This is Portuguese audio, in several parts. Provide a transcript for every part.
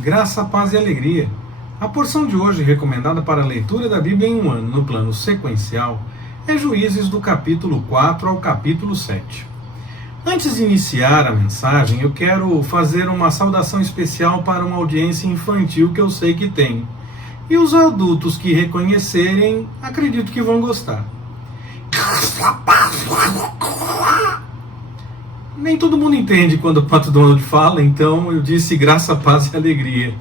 Graça, paz e alegria. A porção de hoje, recomendada para a leitura da Bíblia em um ano no plano sequencial, é Juízes do capítulo 4 ao capítulo 7. Antes de iniciar a mensagem, eu quero fazer uma saudação especial para uma audiência infantil que eu sei que tem. E os adultos que reconhecerem, acredito que vão gostar. Nem todo mundo entende quando o Pato Donald fala, então eu disse graça, paz e alegria.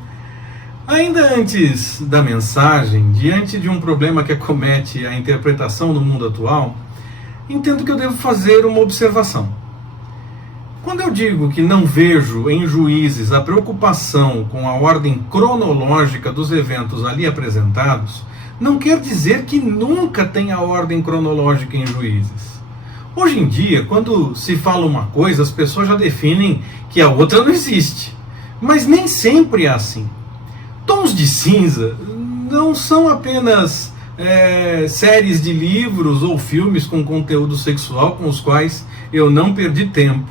Ainda antes da mensagem, diante de um problema que acomete a interpretação no mundo atual, entendo que eu devo fazer uma observação. Quando eu digo que não vejo em Juízes a preocupação com a ordem cronológica dos eventos ali apresentados, não quer dizer que nunca tenha ordem cronológica em Juízes. Hoje em dia, quando se fala uma coisa, as pessoas já definem que a outra não existe. Mas nem sempre é assim. Tons de Cinza não são apenas séries de livros ou filmes com conteúdo sexual com os quais eu não perdi tempo.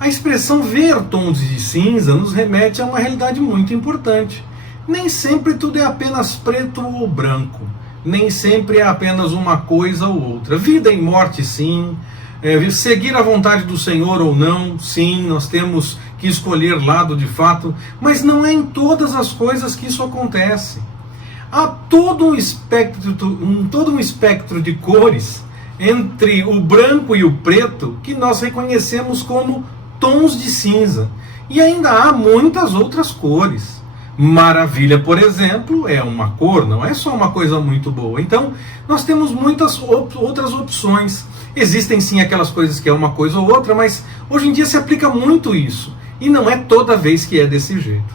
A expressão ver tons de cinza nos remete a uma realidade muito importante. Nem sempre tudo é apenas preto ou branco. Nem sempre é apenas uma coisa ou outra. Vida e morte, sim. Seguir a vontade do Senhor ou não, sim. Nós temos que escolher lado de fato. Mas não é em todas as coisas que isso acontece. Há todo um espectro de cores entre o branco e o preto que nós reconhecemos como tons de cinza. E ainda há muitas outras cores. Maravilha, por exemplo, é uma cor, não é só uma coisa muito boa. Então, nós temos muitas outras opções. Existem sim aquelas coisas que é uma coisa ou outra, mas hoje em dia se aplica muito isso. E não é toda vez que é desse jeito.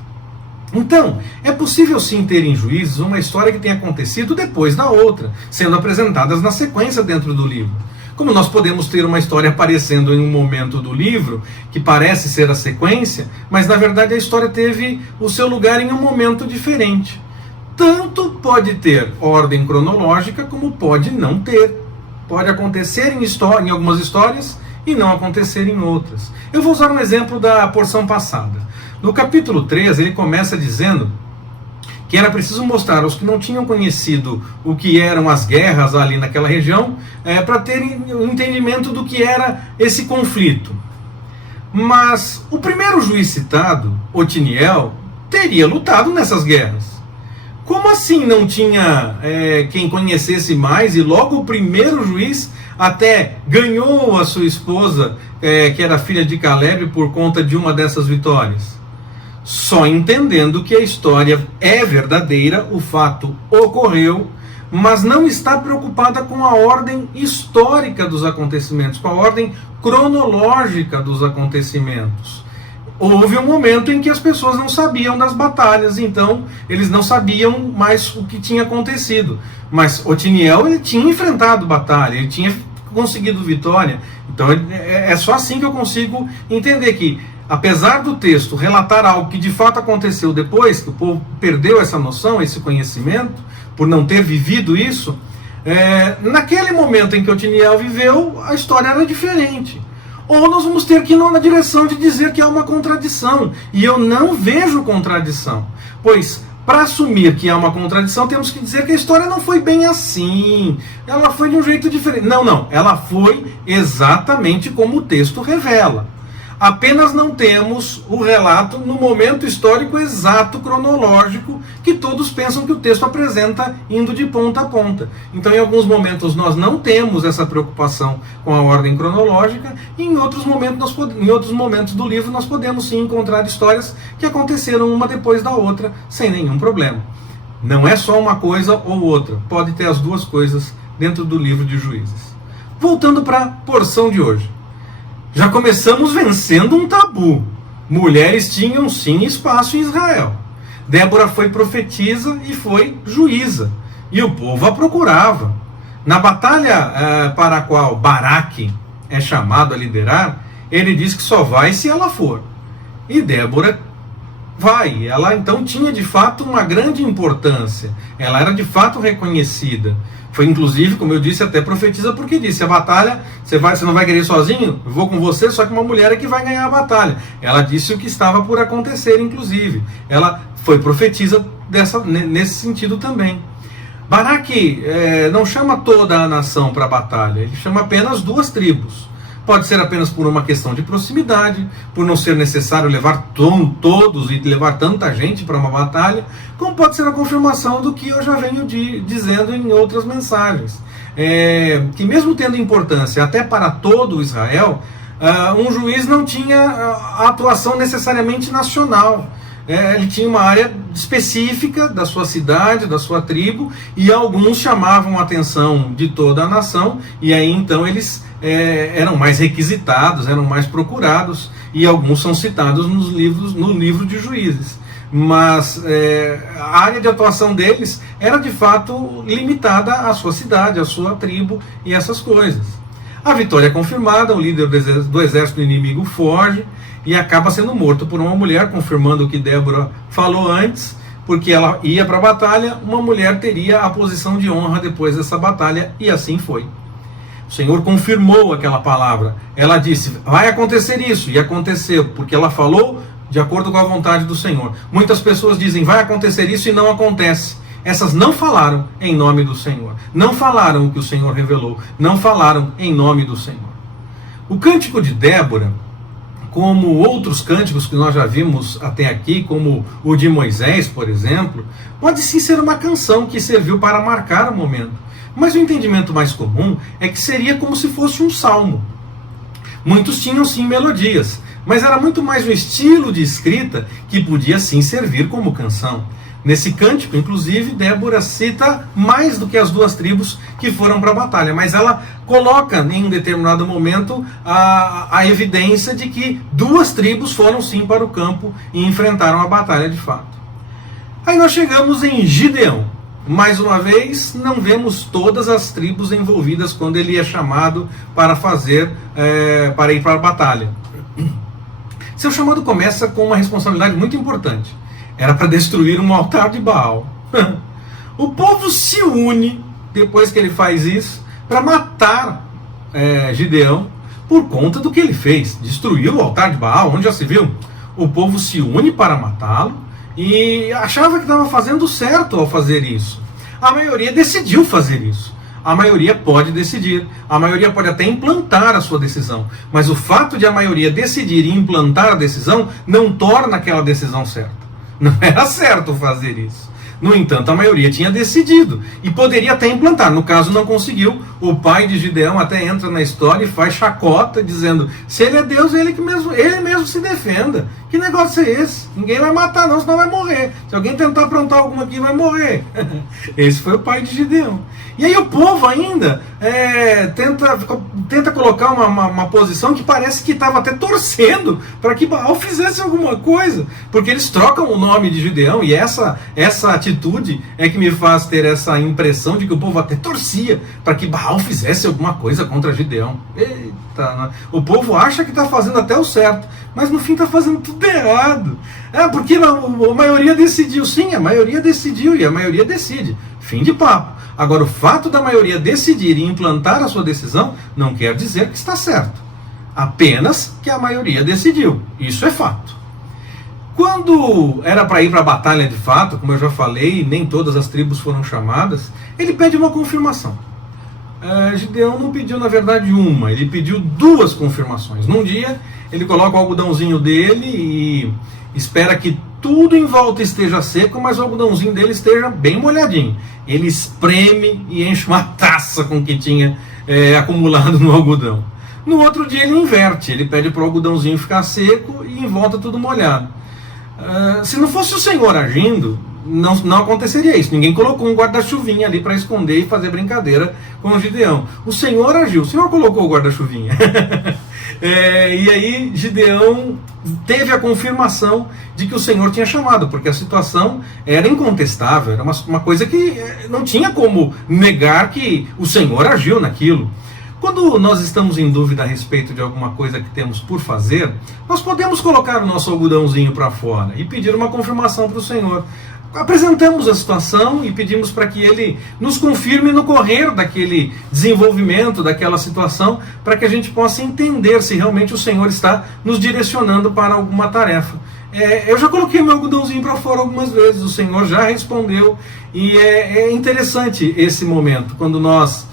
Então, é possível sim ter em Juízes uma história que tenha acontecido depois da outra, sendo apresentadas na sequência dentro do livro. Como nós podemos ter uma história aparecendo em um momento do livro, que parece ser a sequência, mas na verdade a história teve o seu lugar em um momento diferente. Tanto pode ter ordem cronológica, como pode não ter. Pode acontecer em algumas histórias e não acontecer em outras. Eu vou usar um exemplo da porção passada. No capítulo 3, ele começa dizendo que era preciso mostrar aos que não tinham conhecido o que eram as guerras ali naquela região, para terem um entendimento do que era esse conflito. Mas o primeiro juiz citado, Otiniel, teria lutado nessas guerras. Como assim não tinha quem conhecesse mais, e logo o primeiro juiz até ganhou a sua esposa, que era filha de Caleb, por conta de uma dessas vitórias? Só entendendo que a história é verdadeira, o fato ocorreu, mas não está preocupada com a ordem histórica dos acontecimentos, com a ordem cronológica dos acontecimentos. Houve um momento em que as pessoas não sabiam das batalhas, então eles não sabiam mais o que tinha acontecido. Mas Otiniel, ele tinha enfrentado batalha, ele tinha conseguido vitória. Então é só assim que eu consigo entender que, apesar do texto relatar algo que de fato aconteceu depois, que o povo perdeu essa noção, esse conhecimento, por não ter vivido isso, naquele momento em que Otiniel viveu, a história era diferente. Ou nós vamos ter que ir na direção de dizer que há uma contradição. E eu não vejo contradição. Pois, para assumir que há uma contradição, temos que dizer que a história não foi bem assim. Ela foi de um jeito diferente. Não. Ela foi exatamente como o texto revela. Apenas não temos o relato no momento histórico exato, cronológico, que todos pensam que o texto apresenta indo de ponta a ponta. Então, em alguns momentos, nós não temos essa preocupação com a ordem cronológica, e em outros momentos do livro nós podemos sim encontrar histórias que aconteceram uma depois da outra, sem nenhum problema. Não é só uma coisa ou outra, pode ter as duas coisas dentro do livro de Juízes. Voltando para a porção de hoje. Já começamos vencendo um tabu. Mulheres tinham sim espaço em Israel. Débora foi profetisa e foi juíza. E o povo a procurava. Na batalha para a qual Baraque é chamado a liderar, ele diz que só vai se ela for. E Débora vai. Ela então tinha de fato uma grande importância, ela era de fato reconhecida. Foi inclusive, como eu disse, até profetiza, porque disse: a batalha, você não vai querer ir sozinho? Eu vou com você, só que uma mulher é que vai ganhar a batalha. Ela disse o que estava por acontecer, inclusive. Ela foi profetiza nesse sentido também. Baraque não chama toda a nação para a batalha, ele chama apenas 2 tribos. Pode ser apenas por uma questão de proximidade, por não ser necessário levar todos e levar tanta gente para uma batalha, como pode ser a confirmação do que eu já venho dizendo em outras mensagens. Que mesmo tendo importância até para todo Israel, um juiz não tinha a atuação necessariamente nacional. Ele tinha uma área específica da sua cidade, da sua tribo, e alguns chamavam a atenção de toda a nação, e aí então eles eram mais requisitados, eram mais procurados, e alguns são citados no livro de Juízes. Mas a área de atuação deles era de fato limitada à sua cidade, à sua tribo e essas coisas. A vitória é confirmada, o líder do exército inimigo foge e acaba sendo morto por uma mulher, confirmando o que Débora falou antes, porque ela ia para a batalha, uma mulher teria a posição de honra depois dessa batalha, e assim foi. O Senhor confirmou aquela palavra. Ela disse: vai acontecer isso, e aconteceu, porque ela falou de acordo com a vontade do Senhor. Muitas pessoas dizem: vai acontecer isso, e não acontece. Essas não falaram em nome do Senhor, não falaram o que o Senhor revelou, não falaram em nome do Senhor. O cântico de Débora, como outros cânticos que nós já vimos até aqui, como o de Moisés, por exemplo, pode sim ser uma canção que serviu para marcar o momento. Mas o entendimento mais comum é que seria como se fosse um salmo. Muitos tinham sim melodias, mas era muito mais um estilo de escrita que podia sim servir como canção. Nesse cântico, inclusive, Débora cita mais do que as 2 tribos que foram para a batalha, mas ela coloca em um determinado momento a evidência de que 2 tribos foram sim para o campo e enfrentaram a batalha de fato. Aí nós chegamos em Gideão. Mais uma vez, não vemos todas as tribos envolvidas quando ele é chamado para para ir para a batalha. Seu chamado começa com uma responsabilidade muito importante. Era para destruir um altar de Baal. O povo se une, depois que ele faz isso, para matar Gideão por conta do que ele fez. Destruiu o altar de Baal, onde já se viu? O povo se une para matá-lo e achava que estava fazendo certo ao fazer isso. A maioria decidiu fazer isso. A maioria pode decidir, a maioria pode até implantar a sua decisão, mas o fato de a maioria decidir e implantar a decisão não torna aquela decisão certa. Não era certo fazer isso. No entanto, a maioria tinha decidido e poderia até implantar. No caso, não conseguiu. O pai de Gideão até entra na história e faz chacota, dizendo: se ele é Deus, ele mesmo se defenda. Que negócio é esse? Ninguém vai matar não, senão vai morrer. Se alguém tentar aprontar alguma aqui, vai morrer. Esse foi o pai de Gideão. E aí o povo ainda tenta colocar uma posição que parece que estava até torcendo para que Baal fizesse alguma coisa, porque eles trocam o nome de Gideão, e essa atitude é que me faz ter essa impressão de que o povo até torcia para que Baal fizesse alguma coisa contra Gideão. Eita, né? O povo acha que está fazendo até o certo, mas no fim está fazendo tudo errado. Porque a maioria decidiu. Sim, a maioria decidiu, e a maioria decide. Fim de papo. Agora, o fato da maioria decidir e implantar a sua decisão não quer dizer que está certo. Apenas que a maioria decidiu. Isso é fato. Quando era para ir para a batalha de fato, como eu já falei, nem todas as tribos foram chamadas, ele pede uma confirmação. Gideão não pediu, na verdade, uma, ele pediu 2 confirmações. Num dia, ele coloca o algodãozinho dele e espera que tudo em volta esteja seco, mas o algodãozinho dele esteja bem molhadinho. Ele espreme e enche uma taça com o que tinha acumulado no algodão. No outro dia ele inverte, ele pede para o algodãozinho ficar seco e em volta tudo molhado. Se não fosse o Senhor agindo, não aconteceria isso. Ninguém colocou um guarda-chuvinha ali para esconder e fazer brincadeira com o Gideão. O Senhor agiu, o Senhor colocou o guarda-chuvinha. E aí Gideão teve a confirmação de que o Senhor tinha chamado, porque a situação era incontestável, era uma coisa que não tinha como negar que o Senhor agiu naquilo. Quando nós estamos em dúvida a respeito de alguma coisa que temos por fazer, nós podemos colocar o nosso algodãozinho para fora e pedir uma confirmação para o Senhor. Apresentamos a situação e pedimos para que Ele nos confirme no correr daquele desenvolvimento, daquela situação, para que a gente possa entender se realmente o Senhor está nos direcionando para alguma tarefa. Eu já coloquei meu algodãozinho para fora algumas vezes, o Senhor já respondeu, e é interessante esse momento, quando nós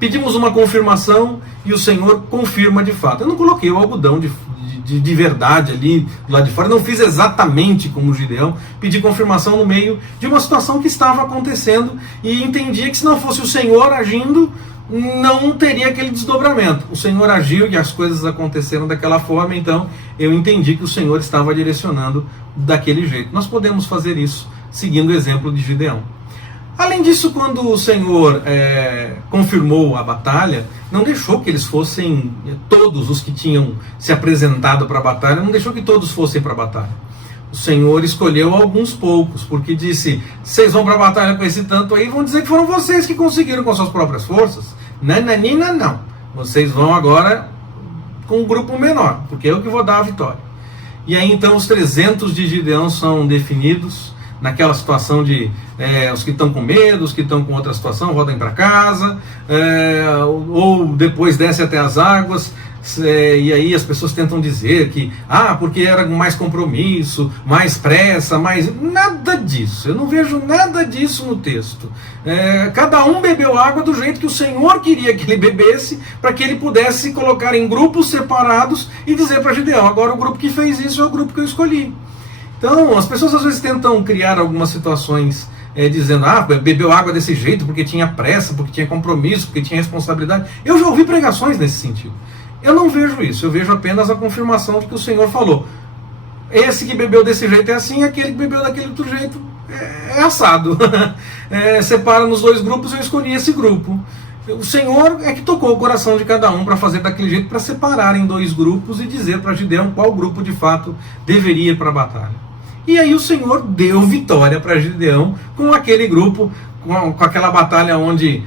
pedimos uma confirmação e o Senhor confirma de fato. Eu não coloquei o algodão de verdade ali do lado de fora, não fiz exatamente como o Gideão, pedi confirmação no meio de uma situação que estava acontecendo e entendia que se não fosse o Senhor agindo, não teria aquele desdobramento. O Senhor agiu e as coisas aconteceram daquela forma, então eu entendi que o Senhor estava direcionando daquele jeito. Nós podemos fazer isso seguindo o exemplo de Gideão. Além disso, quando o Senhor confirmou a batalha, não deixou que eles fossem, todos os que tinham se apresentado para a batalha, não deixou que todos fossem para a batalha. O Senhor escolheu alguns poucos, porque disse, vocês vão para a batalha com esse tanto aí, vão dizer que foram vocês que conseguiram com suas próprias forças. Nananina, não. Vocês vão agora com um grupo menor, porque eu que vou dar a vitória. E aí então os 300 de Gideão são definidos, naquela situação de os que estão com medo, os que estão com outra situação, voltem para casa, ou depois descem até as águas, e aí as pessoas tentam dizer que, porque era mais compromisso, mais pressa, mais... Nada disso, eu não vejo nada disso no texto. Cada um bebeu água do jeito que o Senhor queria que ele bebesse, para que ele pudesse se colocar em grupos separados e dizer para Gideão, agora o grupo que fez isso é o grupo que eu escolhi. Então, as pessoas às vezes tentam criar algumas situações dizendo, bebeu água desse jeito porque tinha pressa, porque tinha compromisso, porque tinha responsabilidade. Eu já ouvi pregações nesse sentido. Eu não vejo isso, eu vejo apenas a confirmação de que o Senhor falou. Esse que bebeu desse jeito é assim, aquele que bebeu daquele outro jeito é assado. Separa nos dois grupos, eu escolhi esse grupo. O Senhor é que tocou o coração de cada um para fazer daquele jeito, para separar em dois grupos e dizer para Gideão qual grupo de fato deveria ir para a batalha. E aí o Senhor deu vitória para Gideão com aquele grupo, com aquela batalha onde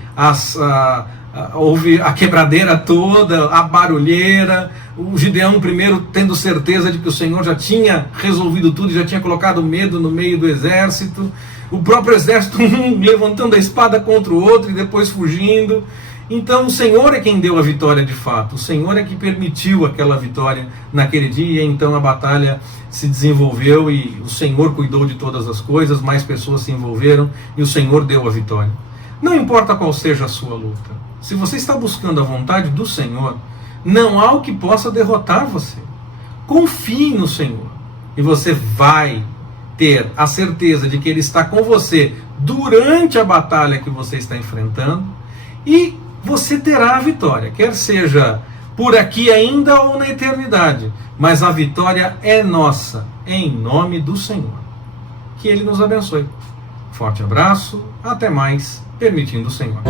houve a quebradeira toda, a barulheira, o Gideão primeiro tendo certeza de que o Senhor já tinha resolvido tudo, já tinha colocado medo no meio do exército, o próprio exército levantando a espada contra o outro e depois fugindo. Então o Senhor é quem deu a vitória de fato, o Senhor é que permitiu aquela vitória naquele dia, então a batalha se desenvolveu e o Senhor cuidou de todas as coisas, mais pessoas se envolveram e o Senhor deu a vitória. Não importa qual seja a sua luta, se você está buscando a vontade do Senhor, não há o que possa derrotar você. Confie no Senhor e você vai ter a certeza de que Ele está com você durante a batalha que você está enfrentando e você terá a vitória, quer seja por aqui ainda ou na eternidade, mas a vitória é nossa, em nome do Senhor. Que Ele nos abençoe. Forte abraço, até mais, permitindo o Senhor.